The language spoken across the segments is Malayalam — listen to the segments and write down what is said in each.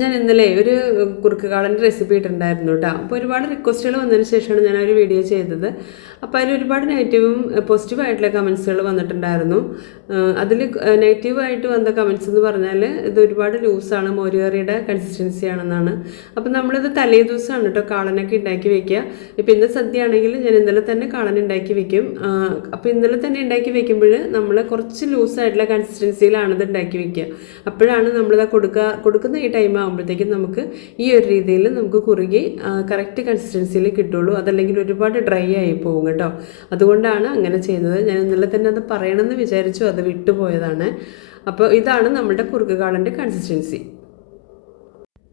ഞാൻ ഇന്നലെ ഒരു കുറുക്ക് കാളന്റെ റെസിപ്പി ഇട്ടിട്ടുണ്ടായിരുന്നു കേട്ടോ അപ്പോൾ ഒരുപാട് റിക്വസ്റ്റുകൾ വന്നതിന് ശേഷമാണ് ഞാൻ ഒരു വീഡിയോ ചെയ്തത്. അപ്പോൾ അതിൽ ഒരുപാട് നെഗറ്റീവും പോസിറ്റീവ് ആയിട്ടുള്ള കമൻസുകൾ വന്നിട്ടുണ്ടായിരുന്നു. അതിൽ നെഗറ്റീവായിട്ട് വന്ന കമൻസ് എന്ന് പറഞ്ഞാൽ ഇത് ഒരുപാട് ലൂസാണ് മോരുകറിയുടെ കൺസിസ്റ്റൻസി ആണെന്നാണ്. അപ്പോൾ നമ്മളിത് തലേ ദിവസമാണ് കേട്ടോ കാളനൊക്കെ ഉണ്ടാക്കി വെക്കുക ഇപ്പോൾ ഇന്ന് സദ്യ ആണെങ്കിൽ ഞാൻ ഇന്നലെ തന്നെ കാളൻ ഉണ്ടാക്കി വെക്കും. അപ്പോൾ ഇന്നലെ തന്നെ ഉണ്ടാക്കി വെക്കുമ്പോൾ നമ്മൾ കുറച്ച് ലൂസായിട്ടുള്ള കൺസിസ്റ്റൻസിയിലാണ് ഇത് ഉണ്ടാക്കി വെക്കുക അപ്പോഴാണ് നമ്മളിത് കൊടുക്കുക കൊടുക്കുന്ന ഈ ടൈം ആകുമ്പോഴത്തേക്കും നമുക്ക് ഈ ഒരു രീതിയിൽ നമുക്ക് കുറുകി കറക്റ്റ് കൺസിസ്റ്റൻസിയിൽ കിട്ടുള്ളൂ. അതല്ലെങ്കിൽ ഒരുപാട് ഡ്രൈ ആയി പോകും കേട്ടോ. അതുകൊണ്ടാണ് അങ്ങനെ ചെയ്യുന്നത്. ഞാൻ ഇന്നലെ തന്നെ അത് പറയണമെന്ന് വിചാരിച്ചു. അത് വിട്ടുപോയതാണ് അപ്പോൾ ഇതാണ് നമ്മുടെ കുറുക്ക് കാളന്റെ കൺസിസ്റ്റൻസി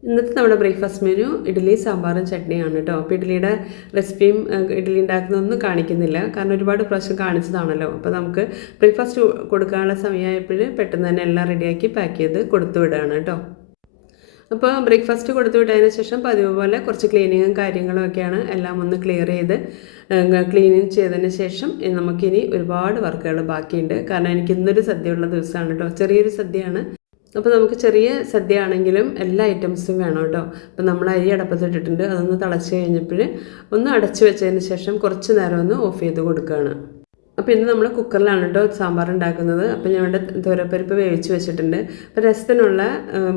ഇന്നത്തെ നമ്മുടെ ബ്രേക്ക്ഫാസ്റ്റ് മെനു ഇഡ്ഡലി സാമ്പാറും ചട്നിയാണ് കേട്ടോ. അപ്പോൾ ഇഡ്ഡലിയുടെ റെസിപ്പിയും ഇഡ്ഡലി ഉണ്ടാക്കുന്നതൊന്നും കാണിക്കുന്നില്ല. കാരണം ഒരുപാട് പ്രാവശ്യം കാണിച്ചതാണല്ലോ. അപ്പോൾ നമുക്ക് ബ്രേക്ക്ഫാസ്റ്റ് കൊടുക്കാനുള്ള സമയമായപ്പോൾ പെട്ടെന്ന് തന്നെ എല്ലാം റെഡിയാക്കി പാക്ക് ചെയ്ത് കൊടുത്തു വിടുകയാണ് കേട്ടോ. അപ്പോൾ ബ്രേക്ക്ഫാസ്റ്റ് കൊടുത്തു വിട്ടതിന് ശേഷം പതിവ് പോലെ കുറച്ച് ക്ലീനിങ്ങും കാര്യങ്ങളും ഒക്കെയാണ് എല്ലാം ഒന്ന് ക്ലിയർ ചെയ്ത് ക്ലീനിങ് ചെയ്തതിന് ശേഷം നമുക്കിനി ഒരുപാട് വർക്കുകൾ ബാക്കിയുണ്ട്. കാരണം എനിക്ക് ഇന്നൊരു സദ്യയുള്ള ദിവസമാണ് കേട്ടോ. ചെറിയൊരു സദ്യയാണ്. അപ്പോൾ നമുക്ക് ചെറിയ സദ്യ ആണെങ്കിലും എല്ലാ ഐറ്റംസും വേണം കേട്ടോ. അപ്പോൾ നമ്മൾ അരി അടപ്പത്തിട്ടിട്ടുണ്ട് അതൊന്ന് തിളച്ച് കഴിഞ്ഞപ്പോൾ ഒന്ന് അടച്ചു വെച്ചതിന് ശേഷം കുറച്ച് നേരം ഒന്ന് ഓഫ് ചെയ്ത് കൊടുക്കുകയാണ്. അപ്പോൾ ഇന്ന് നമ്മൾ കുക്കറിലാണ് കേട്ടോ സാമ്പാർ ഉണ്ടാക്കുന്നത് അപ്പോൾ ഞാൻ ഇവിടെ തോരപ്പരിപ്പ് വേവിച്ച് വെച്ചിട്ടുണ്ട്. അപ്പോൾ രസത്തിനുള്ള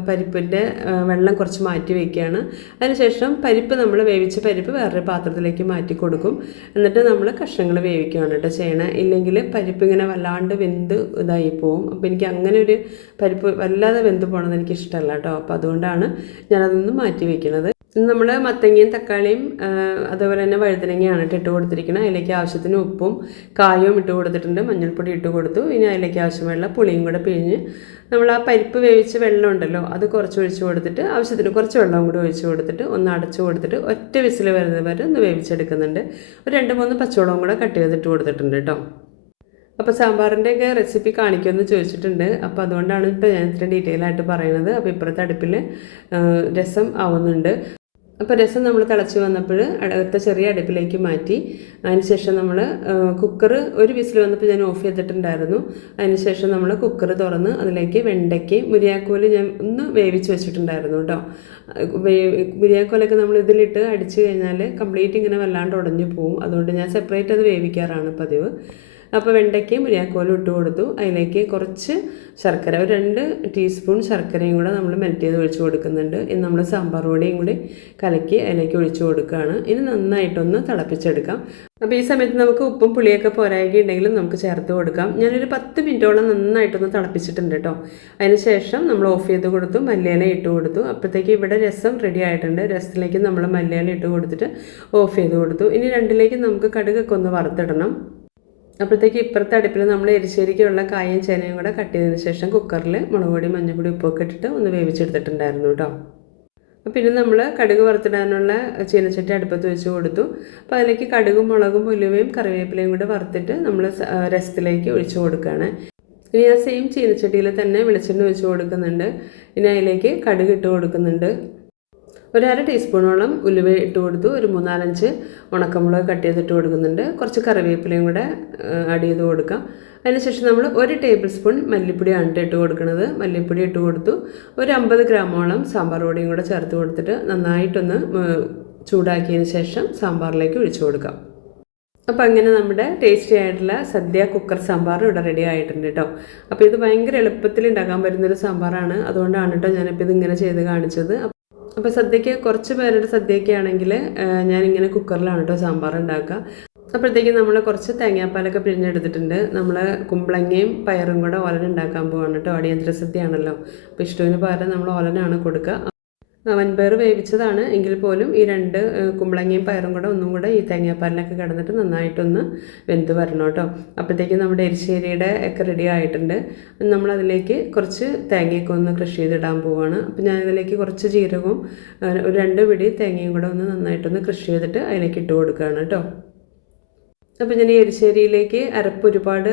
പരിപ്പിന്റെ വെള്ളം കുറച്ച് മാറ്റി വയ്ക്കുകയാണ് അതിനുശേഷം പരിപ്പ് നമ്മൾ വേവിച്ച പരിപ്പ് വേറൊരു പാത്രത്തിലേക്ക് മാറ്റി കൊടുക്കും. എന്നിട്ട് നമ്മൾ കഷ്ണങ്ങൾ വേവിക്കുകയാണ് കേട്ടോ ചെയ്യണേ. ഇല്ലെങ്കിൽ പരിപ്പ് ഇങ്ങനെ വല്ലാണ്ട് വെന്ത് ഇതായി പോവും. അപ്പോൾ എനിക്ക് അങ്ങനെ ഒരു പരിപ്പ് വല്ലാതെ വെന്ത് പോകണമെന്ന് എനിക്ക് ഇഷ്ടമല്ല കേട്ടോ. അപ്പോൾ അതുകൊണ്ടാണ് ഞാനതൊന്ന് മാറ്റി വയ്ക്കുന്നത് നമ്മൾ മത്തങ്ങയും തക്കാളിയും അതേപോലെ തന്നെ വഴുതനങ്ങയാണ് ഇട്ട് കൊടുത്തിരിക്കുന്നത് അതിലേക്ക് ആവശ്യത്തിന് ഉപ്പും കായവും ഇട്ട് കൊടുത്തിട്ടുണ്ട്. മഞ്ഞൾപ്പൊടി ഇട്ട് കൊടുത്തു. ഇനി അതിലേക്ക് ആവശ്യമുള്ള പുളിയും കൂടെ പിഴിഞ്ഞ് നമ്മൾ ആ പരിപ്പ് വേവിച്ച് വെള്ളം ഉണ്ടല്ലോ അത് കുറച്ച് ഒഴിച്ച് കൊടുത്തിട്ട് ആവശ്യത്തിന് കുറച്ച് വെള്ളം കൂടി ഒഴിച്ച് കൊടുത്തിട്ട് ഒന്ന് അടച്ചു കൊടുത്തിട്ട് ഒറ്റ വിസിൽ വരുന്നത് വരെ ഒന്ന് വേവിച്ചെടുക്കുന്നുണ്ട്. ഒരു രണ്ട് മൂന്ന് പച്ചവളവും കൂടെ കട്ട് ചെയ്തിട്ട് കൊടുത്തിട്ടുണ്ട് കേട്ടോ. അപ്പോൾ സാമ്പാറിന്റെയൊക്കെ റെസിപ്പി കാണിക്കുമെന്ന് ചോദിച്ചിട്ടുണ്ട്. അപ്പോൾ അതുകൊണ്ടാണ് ഇപ്പോൾ ഞാൻ ഇത്ര ഡീറ്റെയിൽ ആയിട്ട് പറയുന്നത് അപ്പോൾ ഇപ്പുറത്തെ അടുപ്പിൽ രസം ആവുന്നുണ്ട്. അപ്പോൾ രസം നമ്മൾ തിളച്ച് വന്നപ്പോൾ അടുത്ത ചെറിയ അടുപ്പിലേക്ക് മാറ്റി. അതിനുശേഷം നമ്മൾ കുക്കർ ഒരു വിസിൽ വന്നപ്പോൾ ഞാൻ ഓഫ് ചെയ്തിട്ടുണ്ടായിരുന്നു. അതിനുശേഷം നമ്മൾ കുക്കർ തുറന്ന് അതിലേക്ക് വെണ്ടയ്ക്ക് മുരിയാക്കോൽ ഞാൻ ഒന്ന് വേവിച്ച് വെച്ചിട്ടുണ്ടായിരുന്നു കേട്ടോ. മുരിയാക്കോലൊക്കെ നമ്മൾ ഇതിലിട്ട് അടിച്ചു കഴിഞ്ഞാൽ കംപ്ലീറ്റ് ഇങ്ങനെ വല്ലാണ്ട് ഉടഞ്ഞു പോവും. അതുകൊണ്ട് ഞാൻ സെപ്പറേറ്റ് അത് വേവിക്കാറാണ് പതിവ്. അപ്പോൾ വെണ്ടയ്ക്ക് മുരിയാക്കോലും ഇട്ട് കൊടുത്തു. അതിലേക്ക് കുറച്ച് ശർക്കര ഒരു രണ്ട് ടീസ്പൂൺ ശർക്കരയും കൂടെ നമ്മൾ മെൽറ്റ് ചെയ്ത് ഒഴിച്ച് കൊടുക്കുന്നുണ്ട്. ഇനി നമ്മൾ സാമ്പാർ പൊടിയും കൂടി കലക്കി അതിലേക്ക് ഒഴിച്ച് കൊടുക്കുകയാണ്. ഇനി നന്നായിട്ടൊന്ന് തിളപ്പിച്ചെടുക്കാം. അപ്പോൾ ഈ സമയത്ത് നമുക്ക് ഉപ്പും പുളിയൊക്കെ പോരായി നമുക്ക് ചേർത്ത് കൊടുക്കാം. ഞാനൊരു പത്ത് മിനിറ്റോളം നന്നായിട്ടൊന്ന് തിളപ്പിച്ചിട്ടുണ്ട് കേട്ടോ. അതിന് ശേഷം നമ്മൾ ഓഫ് ചെയ്ത് കൊടുത്തു മല്ലിയില ഇട്ട് കൊടുത്തു. അപ്പോഴത്തേക്ക് ഇവിടെ രസം റെഡി ആയിട്ടുണ്ട്. രസത്തിലേക്ക് നമ്മൾ മല്ലിയില ഇട്ട് കൊടുത്തിട്ട് ഓഫ് ചെയ്ത് കൊടുത്തു. ഇനി രണ്ടിലേക്ക് നമുക്ക് കടുകൊക്കെ ഒന്ന് വറുത്തിടണം. അപ്പോഴത്തേക്ക് ഇപ്പുറത്തെ അടുപ്പിൽ നമ്മൾ എരിശ്ശേരിക്കുള്ള കായും ചേനയും കൂടെ കട്ട് ചെയ്തതിന് ശേഷം കുക്കറിൽ മുളക് പൊടി മഞ്ഞൾപ്പൊടി ഉപ്പൊക്കെ ഇട്ടിട്ട് ഒന്ന് വേവിച്ചെടുത്തിട്ടുണ്ടായിരുന്നു കേട്ടോ. പിന്നെ നമ്മൾ കടുക് വറുത്തിടാനുള്ള ചീനച്ചട്ടി അടുപ്പത്ത് വെച്ച് കൊടുത്തു. അപ്പോൾ അതിലേക്ക് കടുകും മുളകും ഉലുവയും കറിവേപ്പിലയും കൂടെ വറുത്തിട്ട് നമ്മൾ രസത്തിലേക്ക് ഒഴിച്ചു കൊടുക്കുകയാണ്. ഇനി ആ സെയിം ചീനച്ചട്ടിയിൽ തന്നെ വെളിച്ചെണ്ണ ഒഴിച്ച് കൊടുക്കുന്നുണ്ട്. ഇനി അതിലേക്ക് കടുക് ഇട്ട് കൊടുക്കുന്നുണ്ട്. ഒരു അര ടീസ്പൂണോളം ഉലുവ ഇട്ട് കൊടുത്തു. ഒരു മൂന്നാലഞ്ച് ഉണക്കമുളക് കട്ട് ചെയ്തിട്ട് കൊടുക്കുന്നുണ്ട്. കുറച്ച് കറിവേപ്പിലയും കൂടെ ആഡ് ചെയ്ത് കൊടുക്കാം. അതിനുശേഷം നമ്മൾ ഒരു ടേബിൾ സ്പൂൺ മല്ലിപ്പൊടിയാണ് ഇട്ട് കൊടുക്കുന്നത് മല്ലിപ്പൊടി ഇട്ട് കൊടുത്തു. ഒരു അമ്പത് ഗ്രാമോളം സാമ്പാർ പൊടിയും കൂടെ ചേർത്ത് കൊടുത്തിട്ട് നന്നായിട്ടൊന്ന് ചൂടാക്കിയതിന് ശേഷം സാമ്പാറിലേക്ക് ഒഴിച്ചു കൊടുക്കാം. അപ്പോൾ അങ്ങനെ നമ്മുടെ ടേസ്റ്റി ആയിട്ടുള്ള സദ്യ കുക്കർ സാമ്പാർ ഇവിടെ റെഡി ആയിട്ടുണ്ട് കേട്ടോ. അപ്പോൾ ഇത് ഭയങ്കര എളുപ്പത്തിൽ ഉണ്ടാക്കാൻ പറ്റുന്നൊരു സാമ്പാറാണ്. അതുകൊണ്ടാണ് കേട്ടോ ഞാനിപ്പോൾ ഇത് ഇങ്ങനെ ചെയ്ത് കാണിച്ചത്. അപ്പോൾ സദ്യക്ക് കുറച്ച് പേരുടെ സദ്യയൊക്കെ ആണെങ്കിൽ ഞാനിങ്ങനെ കുക്കറിലാണ് കേട്ടോ സാമ്പാർ ഉണ്ടാക്കുക. അപ്പോഴത്തേക്കും നമ്മൾ കുറച്ച് തേങ്ങാപ്പാലൊക്കെ പിഴിഞ്ഞെടുത്തിട്ടുണ്ട്. നമ്മൾ കുമ്പളങ്ങയും പയറും കൂടെ ഓലൻ ഉണ്ടാക്കാൻ കേട്ടോ അടിയന്തര സദ്യയാണല്ലോ. അപ്പോൾ ഇഷ്ടവിന് പകരം നമ്മൾ ഓലനാണ് കൊടുക്കുക. വൻപയർ വേവിച്ചതാണ്. എങ്കിൽ പോലും ഈ രണ്ട് കുമ്പളങ്ങയും പയറും കൂടെ ഒന്നും കൂടെ ഈ തേങ്ങാപ്പാലിലൊക്കെ കിടന്നിട്ട് നന്നായിട്ടൊന്ന് വെന്ത് വരണം കേട്ടോ. അപ്പോഴത്തേക്കും നമ്മുടെ എരിശ്ശേരിയുടെ ഒക്കെ റെഡി ആയിട്ടുണ്ട്. നമ്മളതിലേക്ക് കുറച്ച് തേങ്ങയൊക്കെ ഒന്ന് കൃഷി ചെയ്തിടാൻ പോവുകയാണ് അപ്പോൾ ഞാനിതിലേക്ക് കുറച്ച് ജീരകവും ഒരു രണ്ട് പിടി തേങ്ങയും കൂടെ ഒന്ന് നന്നായിട്ടൊന്ന് കൃഷി ചെയ്തിട്ട് അതിലേക്ക് ഇട്ട് കൊടുക്കുകയാണ് കേട്ടോ. അപ്പോൾ ഞാൻ ഈ എരിശ്ശേരിയിലേക്ക് അരപ്പ് ഒരുപാട്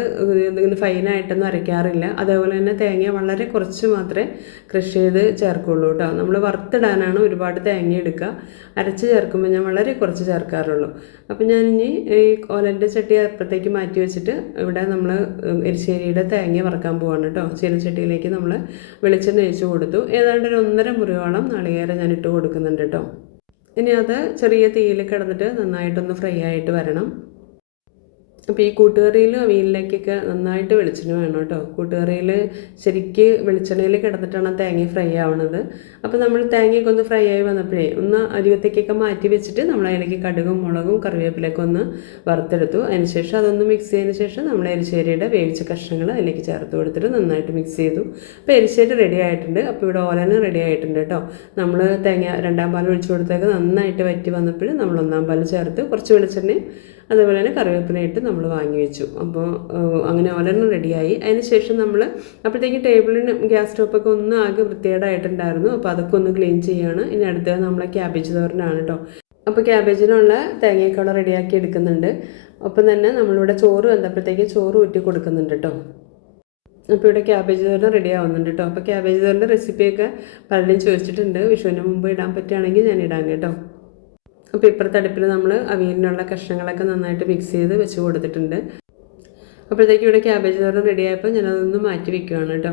ഇങ്ങനെ ഫൈനായിട്ടൊന്നും അരയ്ക്കാറില്ല. അതേപോലെ തന്നെ തേങ്ങ വളരെ കുറച്ച് മാത്രമേ ക്രഷ് ചെയ്ത് ചേർക്കുള്ളൂ കേട്ടോ. നമ്മൾ വറുത്തിടാനാണ് ഒരുപാട് തേങ്ങ എടുക്കുക. അരച്ച് ചേർക്കുമ്പോൾ ഞാൻ വളരെ കുറച്ച് ചേർക്കാറുള്ളൂ. അപ്പോൾ ഞാൻ ഇനി ഈ ഓലന്റെ ചട്ടി അപ്പുറത്തേക്ക് മാറ്റി വെച്ചിട്ട് ഇവിടെ നമ്മൾ എരിശ്ശേരിയുടെ തേങ്ങ വറക്കാൻ പോവാണ് കേട്ടോ. ചീനച്ചട്ടിയിലേക്ക് നമ്മൾ വെളിച്ചെണ്ണ ഒഴിച്ച് കൊടുത്തു. ഏതാണ്ട് ഒരു ഒന്നര മുറിയോളം നാളികേരം ഞാൻ ഇട്ട് കൊടുക്കുന്നുണ്ട് കേട്ടോ. ഇനി അത് ചെറിയ തീയിൽ കിടന്നിട്ട് നന്നായിട്ടൊന്ന് ഫ്രൈ ആയിട്ട് വരണം. അപ്പോൾ ഈ കൂട്ടുകറിയിലും അവിയലിലേക്കൊക്കെ നന്നായിട്ട് വെളിച്ചെണ്ണ വേണം കേട്ടോ. കൂട്ടുകറിയിൽ ശരിക്ക് വെളിച്ചെണ്ണയിൽ കിടന്നിട്ടാണ് തേങ്ങ ഫ്രൈ ആവണത്. അപ്പോൾ നമ്മൾ തേങ്ങയൊക്കെ ഒന്ന് ഫ്രൈ ആയി വന്നപ്പോഴേ ഒന്ന് അരിവത്തേക്കൊക്കെ മാറ്റി വെച്ചിട്ട് നമ്മൾ അതിലേക്ക് കടുകും മുളകും കറിവേപ്പിലൊക്കെ ഒന്ന് വറുത്തെടുത്തു. അതിനുശേഷം അതൊന്ന് മിക്സ് ചെയ്തതിന് ശേഷം നമ്മൾ എരിശ്ശേരിയുടെ വേവിച്ച കഷ്ണങ്ങൾ അതിലേക്ക് ചേർത്ത് കൊടുത്തിട്ട് നന്നായിട്ട് മിക്സ് ചെയ്തു. അപ്പോൾ എരിശ്ശേരി റെഡി ആയിട്ടുണ്ട്. അപ്പോൾ ഇവിടെ ഓലന് റെഡി ആയിട്ടുണ്ട് കേട്ടോ. നമ്മൾ തേങ്ങ രണ്ടാം പാൽ ഒഴിച്ചു കൊടുത്തേക്ക് നന്നായിട്ട് വറ്റി വന്നപ്പോൾ നമ്മൾ ഒന്നാം പാൽ ചേർത്ത് കുറച്ച് വെളിച്ചെണ്ണയും അതേപോലെ തന്നെ കറിവേപ്പിലയിട്ട് നമ്മൾ വാങ്ങി വെച്ചു. അപ്പോൾ അങ്ങനെ ഒലെണ്ണം റെഡിയായി അതിന് ശേഷം നമ്മൾ അപ്പോഴത്തേക്ക് ടേബിളിന് ഗ്യാസ് സ്റ്റോപ്പൊക്കെ ഒന്ന് ആകെ വൃത്തികേടായിട്ടുണ്ടായിരുന്നു. അപ്പോൾ അതൊക്കെ ഒന്ന് ക്ലീൻ ചെയ്യുകയാണ് ഇനി അടുത്തത് നമ്മളെ ക്യാബേജ് തോരനാണ് കേട്ടോ അപ്പോൾ ക്യാബേജിനുള്ള തേങ്ങയൊക്കെ റെഡിയാക്കി എടുക്കുന്നുണ്ട്. ഒപ്പം തന്നെ നമ്മളിവിടെ ചോറ് വന്നപ്പോഴത്തേക്ക് ചോറ് ഊറ്റി കൊടുക്കുന്നുണ്ട് കേട്ടോ അപ്പോൾ ഇവിടെ ക്യാബേജ് തോരൻ റെഡി ആവുന്നുണ്ട് കേട്ടോ അപ്പോൾ ക്യാബേജ് തോരന്റെ റെസിപ്പിയൊക്കെ പലരും ചോദിച്ചിട്ടുണ്ട്. വിഷുവിന് മുമ്പ് ഇടാൻ പറ്റുകയാണെങ്കിൽ ഞാൻ ഇടാം കേട്ടോ. അപ്പോൾ ഇപ്പുറത്തെ നമ്മൾ അവിയലിനുള്ള കഷ്ണങ്ങളൊക്കെ നന്നായിട്ട് മിക്സ് ചെയ്ത് വെച്ച് കൊടുത്തിട്ടുണ്ട്. അപ്പോഴത്തേക്കും ഇവിടെ ക്യാബേജ് തോരൻ റെഡിയായപ്പോൾ ഞാനതൊന്ന് മാറ്റി വെക്കുകയാണ് കേട്ടോ.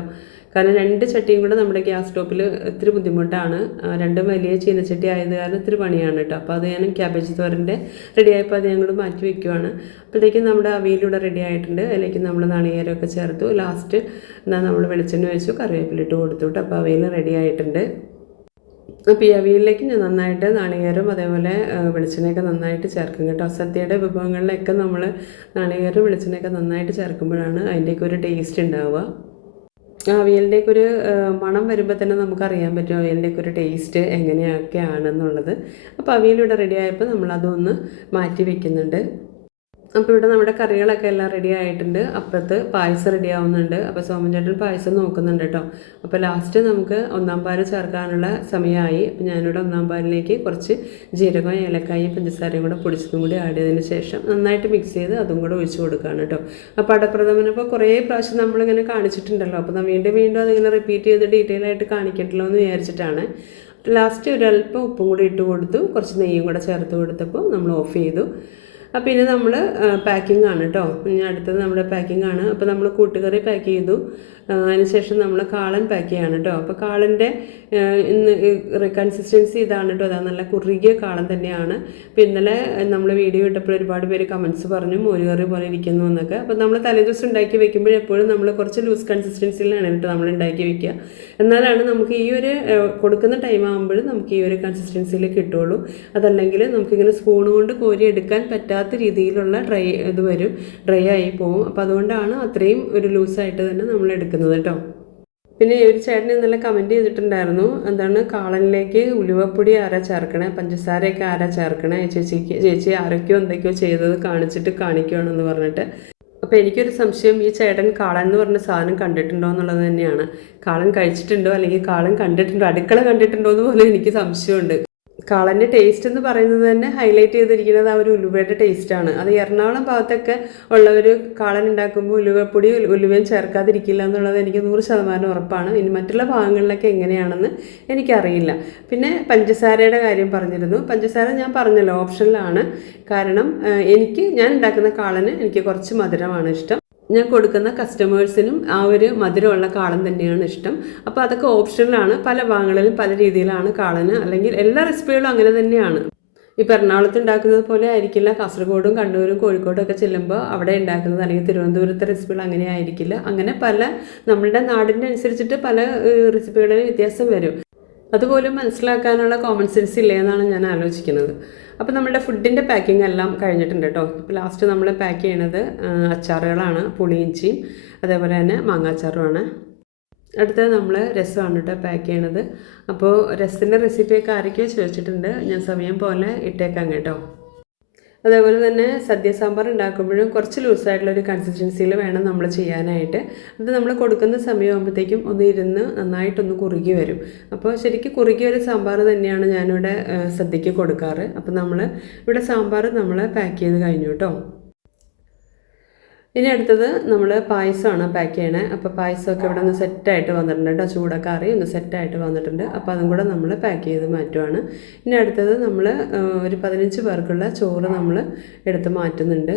കാരണം രണ്ട് ചട്ടിയും കൂടെ നമ്മുടെ ഗ്യാസ് സ്റ്റോപ്പിൽ ഇത്തിരി ബുദ്ധിമുട്ടാണ്. രണ്ടും വലിയ ചീനച്ചട്ടി ആയത് കാരണം ഇത്തിരി പണിയാണ് കേട്ടോ. അപ്പോൾ അത് ഞാൻ ക്യാബേജ് തോരന്റെ റെഡി ആയപ്പോൾ അത് ഞങ്ങൾ മാറ്റി വെക്കുവാണ്. അപ്പോഴത്തേക്കും നമ്മുടെ അവിയിലൂടെ റെഡി ആയിട്ടുണ്ട്. അതിലേക്ക് നമ്മൾ നാളികേരമൊക്കെ ചേർത്തു. ലാസ്റ്റ് എന്നാൽ നമ്മൾ വെളിച്ചെണ്ണ വെച്ചു കറിവേപ്പിലിട്ട് കൊടുത്തു കേട്ടോ. അപ്പോൾ അവയിൽ റെഡി ആയിട്ടുണ്ട്. അപ്പോൾ ഈ അവിയലിലേക്ക് ഞാൻ നന്നായിട്ട് നാളികേരം അതേപോലെ വെളിച്ചെണ്ണയൊക്കെ നന്നായിട്ട് ചേർക്കും കേട്ടോ. സദ്യയുടെ വിഭവങ്ങളിലൊക്കെ നമ്മൾ നാളികേരം വെളിച്ചെണ്ണയൊക്കെ നന്നായിട്ട് ചേർക്കുമ്പോഴാണ് അതിന്റെയൊക്കെ ഒരു ടേസ്റ്റ് ഉണ്ടാവുക. അവിയലിന്റെയൊക്കെ ഒരു മണം വരുമ്പോൾ തന്നെ നമുക്കറിയാൻ പറ്റും അവിയലിന്റെയൊക്കെ ഒരു ടേസ്റ്റ് എങ്ങനെയൊക്കെയാണെന്നുള്ളത്. അപ്പോൾ അവിയൽ ഇവിടെ റെഡി ആയപ്പോൾ നമ്മളതൊന്ന് മാറ്റി വെക്കുന്നുണ്ട്. അപ്പോൾ ഇവിടെ നമ്മുടെ കറികളൊക്കെ എല്ലാം റെഡി ആയിട്ടുണ്ട്. അപ്പുറത്ത് പായസം റെഡി ആവുന്നുണ്ട്. അപ്പോൾ സോമൻ ചേട്ടൻ പായസം നോക്കുന്നുണ്ട് കേട്ടോ അപ്പോൾ ലാസ്റ്റ് നമുക്ക് ഒന്നാം പാൽ ചേർക്കാനുള്ള സമയമായി. അപ്പോൾ ഞാനിവിടെ ഒന്നാം പാലിലേക്ക് കുറച്ച് ജീരകം ഏലക്കായി പഞ്ചസാരയും കൂടെ പൊടിച്ചതും കൂടി ആഡ് ചെയ്തതിന് ശേഷം നന്നായിട്ട് മിക്സ് ചെയ്ത് അതും കൂടെ ഒഴിച്ചു കൊടുക്കുകയാണ് കേട്ടോ അപ്പോൾ അടപ്രഥമനപ്പോൾ കുറേ പ്രാവശ്യം നമ്മളിങ്ങനെ കാണിച്ചിട്ടുണ്ടല്ലോ. അപ്പോൾ വീണ്ടും വീണ്ടും അതിങ്ങനെ റിപ്പീറ്റ് ചെയ്ത് ഡീറ്റെയിൽ ആയിട്ട് കാണിക്കട്ടല്ലോ എന്ന് വിചാരിച്ചിട്ടാണ്. ലാസ്റ്റ് ഒരല്പം ഉപ്പും കൂടി ഇട്ട് കൊടുത്തു. കുറച്ച് നെയ്യും കൂടെ ചേർത്ത് കൊടുത്തപ്പോൾ നമ്മൾ ഓഫ് ചെയ്തു. അപ്പോൾ ഇനി നമ്മൾ പാക്കിംഗ് ആണ് കേട്ടോ ഇനി അടുത്തത് നമ്മുടെ പാക്കിംഗ് ആണ്. അപ്പോൾ നമ്മൾ കൂട്ടുകറി പാക്ക് ചെയ്തു. അതിനുശേഷം നമ്മൾ കാളൻ പാക്ക് ചെയ്യാണ് കേട്ടോ അപ്പോൾ കാളന്റെ ഇന്ന് കൺസിസ്റ്റൻസി ഇതാണ് കേട്ടോ അതാ നല്ല കുറുകിയ കാളൻ തന്നെയാണ്. അപ്പോൾ ഇന്നലെ നമ്മൾ വീഡിയോ ഇട്ടപ്പോൾ ഒരുപാട് പേര് കമൻസ് പറഞ്ഞു. മോരുകറി പോലെ ഇരിക്കുന്നു എന്നൊക്കെ. അപ്പോൾ നമ്മൾ തലേദിവസം ഉണ്ടാക്കി വെക്കുമ്പോൾ എപ്പോഴും നമ്മൾ കുറച്ച് ലൂസ് കൺസിസ്റ്റൻസിയിലാണ് കേട്ടോ നമ്മൾ ഉണ്ടാക്കി വെക്കുക എന്നാലാണ് നമുക്ക് ഈ ഒരു കൊടുക്കുന്ന ടൈം ആകുമ്പോഴും നമുക്ക് ഈ ഒരു കൺസിസ്റ്റൻസിയിൽ കിട്ടുള്ളൂ. അതല്ലെങ്കിൽ നമുക്കിങ്ങനെ സ്പൂൺ കൊണ്ട് കോരി എടുക്കാൻ പറ്റാത്ത രീതിയിലുള്ള ഡ്രൈ ഇത് വരും. ഡ്രൈ ആയി പോകും അപ്പോൾ അതുകൊണ്ടാണ് അത്രയും ഒരു ലൂസായിട്ട് തന്നെ നമ്മൾ എടുക്കുന്നത് കേട്ടോ. പിന്നെ ഒരു ചേട്ടൻ ഇന്നലെ കമന്റ് ചെയ്തിട്ടുണ്ടായിരുന്നു. എന്താണ് കാളനിലേക്ക് ഉലുവപ്പൊടി ആരാ ചേർക്കണേ? പഞ്ചസാരയൊക്കെ ആരാ ചേർക്കണേ? ചേച്ചിക്ക് ചേച്ചി ആരൊക്കെയോ എന്തൊക്കെയോ ചെയ്തത് കാണിച്ചിട്ട് കാണിക്കുകയാണെന്ന് പറഞ്ഞിട്ട്. അപ്പോൾ എനിക്കൊരു സംശയം ഈ ചേട്ടൻ കാളൻ എന്ന് പറഞ്ഞ സാധനം കണ്ടിട്ടുണ്ടോ എന്നുള്ളത് തന്നെയാണ്. കാളൻ കഴിച്ചിട്ടുണ്ടോ? അല്ലെങ്കിൽ കാളൻ കണ്ടിട്ടുണ്ടോ? അടുക്കള കണ്ടിട്ടുണ്ടോ എന്ന് പോലും എനിക്ക് സംശയമുണ്ട്. കാളന്റെ ടേസ്റ്റ് എന്ന് പറയുന്നത് തന്നെ ഹൈലൈറ്റ് ചെയ്തിരിക്കുന്നത് ആ ഒരു ഉലുവയുടെ ടേസ്റ്റാണ് അത് എറണാകുളം ഭാഗത്തൊക്കെ ഉള്ളവർ കാളൻ ഉണ്ടാക്കുമ്പോൾ ഉലുവപ്പൊടി ഉലുവയും ചേർക്കാതിരിക്കില്ല എന്നുള്ളത് എനിക്ക് നൂറ് ശതമാനം ഉറപ്പാണ്. ഇനി മറ്റുള്ള ഭാഗങ്ങളിലൊക്കെ എങ്ങനെയാണെന്ന് എനിക്കറിയില്ല. പിന്നെ പഞ്ചസാരയുടെ കാര്യം പറഞ്ഞിരുന്നു. പഞ്ചസാര ഞാൻ പറഞ്ഞല്ലോ ഓപ്ഷനിലാണ് കാരണം എനിക്ക് ഞാൻ ഉണ്ടാക്കുന്ന കാളന് എനിക്ക് കുറച്ച് മധുരമാണ് ഇഷ്ടം. ഞാൻ കൊടുക്കുന്ന കസ്റ്റമേഴ്സിനും ആ ഒരു മധുരമുള്ള കാളൻ തന്നെയാണ് ഇഷ്ടം. അപ്പോൾ അതൊക്കെ ഓപ്ഷനിലാണ് പല ഭാഗങ്ങളിലും പല രീതിയിലാണ് കാളന്. അല്ലെങ്കിൽ എല്ലാ റെസിപ്പികളും അങ്ങനെ തന്നെയാണ്. ഇപ്പോൾ എറണാകുളത്ത് ഉണ്ടാക്കുന്നത് പോലെ ആയിരിക്കില്ല. കാസർഗോഡും കണ്ണൂരും കോഴിക്കോടും ഒക്കെ ചെല്ലുമ്പോൾ അവിടെ ഉണ്ടാക്കുന്നത് അല്ലെങ്കിൽ തിരുവനന്തപുരത്തെ റെസിപ്പികൾ അങ്ങനെ ആയിരിക്കില്ല. അങ്ങനെ പല നമ്മളുടെ നാടിന്റെ അനുസരിച്ചിട്ട് പല റെസിപ്പികളിൽ വ്യത്യാസം വരും. അതുപോലും മനസ്സിലാക്കാനുള്ള കോമൺ സെൻസ് ഇല്ലേ എന്നാണ് ഞാൻ ആലോചിക്കുന്നത്. അപ്പോൾ നമ്മുടെ ഫുഡിന്റെ പാക്കിംഗ് എല്ലാം കഴിഞ്ഞിട്ടുണ്ട് കേട്ടോ. ഇപ്പോൾ ലാസ്റ്റ് നമ്മൾ പാക്ക് ചെയ്യണത് അച്ചാറുകളാണ് പുളിയിഞ്ചിയും അതേപോലെ തന്നെ മാങ്ങാച്ചാറുമാണ് അടുത്തത് നമ്മൾ രസമാണ് കേട്ടോ പാക്ക് ചെയ്യണത്. അപ്പോൾ രസത്തിന്റെ റെസിപ്പിയൊക്കെ ആരൊക്കെയോ ചോദിച്ചിട്ടുണ്ട്. ഞാൻ സമയം പോലെ ഇട്ടേക്കാം കേട്ടോ. അതേപോലെ തന്നെ സദ്യ സാമ്പാർ ഉണ്ടാക്കുമ്പോഴും കുറച്ച് ലൂസായിട്ടുള്ള ഒരു കൺസിസ്റ്റൻസിയിൽ വേണം നമ്മൾ ചെയ്യാനായിട്ട്. അത് നമ്മൾ കൊടുക്കുന്ന സമയമാകുമ്പോഴത്തേക്കും ഒന്ന് ഇരുന്ന് നന്നായിട്ടൊന്ന് കുറുകി വരും. അപ്പോൾ ശരിക്കും കുറുകിയ ഒരു സാമ്പാർ തന്നെയാണ് ഞാനിവിടെ സദ്യക്ക് കൊടുക്കാറ്. അപ്പോൾ നമ്മൾ ഇവിടെ സാമ്പാർ നമ്മൾ പാക്ക് ചെയ്ത് കഴിഞ്ഞു കേട്ടോ ഇനി അടുത്തത് നമ്മൾ പായസമാണ് പാക്ക് ചെയ്യണേ. അപ്പോൾ പായസമൊക്കെ ഇവിടെ ഒന്ന് സെറ്റായിട്ട് വന്നിട്ടുണ്ട് കേട്ടോ. ചൂടൊക്കെ അറി ഒന്ന് സെറ്റായിട്ട് വന്നിട്ടുണ്ട്. അപ്പോൾ അതും കൂടെ നമ്മൾ പാക്ക് ചെയ്ത് മാറ്റുവാണ്. ഇനി അടുത്തത് നമ്മൾ ഒരു പതിനഞ്ച് പേർക്കുള്ള ചോറ് നമ്മൾ എടുത്ത് മാറ്റുന്നുണ്ട്.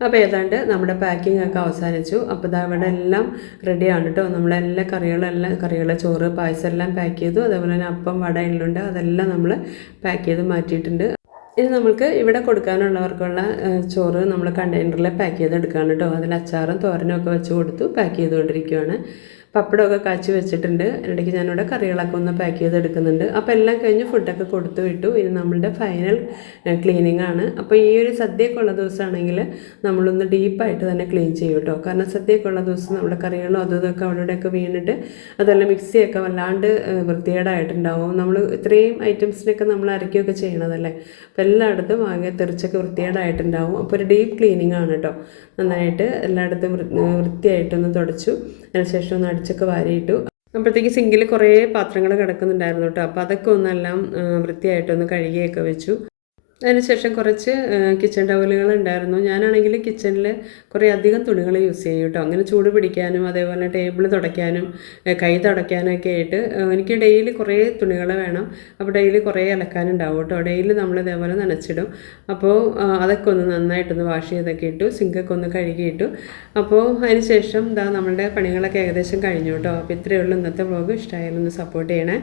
അപ്പോൾ ഏതാണ്ട് നമ്മുടെ പാക്കിംഗ് ഒക്കെ അവസാനിച്ചു. അപ്പോൾ ഇതാ ഇവിടെ എല്ലാം റെഡിയാണ് കേട്ടോ. നമ്മളെല്ലാ കറികളെല്ലാം കറികളെ ചോറ് പായസം എല്ലാം പാക്ക് ചെയ്തു. അതേപോലെ തന്നെ അപ്പം വട എള്ളുണ്ട്. അതെല്ലാം നമ്മൾ പാക്ക് ചെയ്ത് മാറ്റിയിട്ടുണ്ട്. ഇനി നമ്മൾക്ക് ഇവിടെ കൊടുക്കാനുള്ളവർക്കുള്ള ചോറ് നമ്മൾ കണ്ടെയ്നറിൽ പാക്ക് ചെയ്ത് എടുക്കുകയാണ് കേട്ടോ അതിൽ അച്ചാറും തോരനും ഒക്കെ വെച്ച് കൊടുത്തു പാക്ക് ചെയ്തുകൊണ്ടിരിക്കുകയാണ് പപ്പടമൊക്കെ കാച്ചി വെച്ചിട്ടുണ്ട്. ഇടയ്ക്ക് ഞാനിവിടെ കറികളൊക്കെ ഒന്ന് പാക്ക് ചെയ്ത് എടുക്കുന്നുണ്ട് അപ്പോൾ എല്ലാം കഴിഞ്ഞ് ഫുഡൊക്കെ കൊടുത്തു വിട്ടു. ഇനി നമ്മളുടെ ഫൈനൽ ക്ലീനിങ് ആണ്. അപ്പോൾ ഈ ഒരു സദ്യക്കുള്ള ദിവസമാണെങ്കിൽ നമ്മളൊന്ന് ഡീപ്പായിട്ട് തന്നെ ക്ലീൻ ചെയ്യും കേട്ടോ കാരണം സദ്യക്കുള്ള ദിവസം നമ്മുടെ കറികളും അതും ഇതൊക്കെ അവിടെ ഇവിടെയൊക്കെ വീണിട്ട് അതെല്ലാം മിക്സിയൊക്കെ വല്ലാണ്ട് വൃത്തികേടായിട്ടുണ്ടാവും. നമ്മൾ ഇത്രയും ഐറ്റംസിനൊക്കെ നമ്മൾ അരയ്ക്കുകയൊക്കെ ചെയ്യണതല്ലേ? അപ്പോൾ എല്ലായിടത്തും ആകെ തെറിച്ചൊക്കെ വൃത്തികേടായിട്ടുണ്ടാവും. അപ്പോൾ ഒരു ഡീപ്പ് ക്ലീനിങ് ആണ് കേട്ടോ നന്നായിട്ട് എല്ലായിടത്തും വൃത്തിയായിട്ടൊന്ന് തുടച്ചു. അതിനുശേഷം ഒന്ന് അടിച്ചൊക്കെ വാരിയിട്ടു. അപ്പോഴത്തേക്ക് സിങ്കിൽ കുറേ പാത്രങ്ങൾ കിടക്കുന്നുണ്ടായിരുന്നു കേട്ടോ. അപ്പോൾ അതൊക്കെ ഒന്നെല്ലാം വൃത്തിയായിട്ടൊന്ന് കഴുകിയൊക്കെ വെച്ചു. അതിനുശേഷം കുറച്ച് കിച്ചൺ ടവലുകൾ ഉണ്ടായിരുന്നു. ഞാനാണെങ്കിൽ കിച്ചണിൽ കുറേ അധികം തുണികൾ യൂസ് ചെയ്യും കേട്ടോ. അങ്ങനെ ചൂട് പിടിക്കാനും അതേപോലെ ടേബിൾ തുടയ്ക്കാനും കൈ തുടയ്ക്കാനും ഒക്കെ ആയിട്ട് എനിക്ക് ഡെയിലി കുറേ തുണികൾ വേണം. അപ്പോൾ ഡെയിലി കുറേ അലക്കാനുണ്ടാവും കേട്ടോ. ഡെയിലി നമ്മൾ ഇതേപോലെ നനച്ചിടും. അപ്പോൾ അതൊക്കെ ഒന്ന് നന്നായിട്ടൊന്ന് വാഷ് ചെയ്തൊക്കെ ഇട്ടു സിങ്കൊക്കെ ഒന്ന് കഴുകിയിട്ടു അപ്പോൾ അതിനുശേഷം ഇതാ നമ്മളുടെ പണികളൊക്കെ ഏകദേശം കഴിഞ്ഞു കേട്ടോ. അപ്പോൾ ഇത്രയേ ഉള്ളൂ. ഇന്നത്തെ വ്ളോഗ് ഇഷ്ടമായാലൊന്ന് സപ്പോർട്ട് ചെയ്യണേ.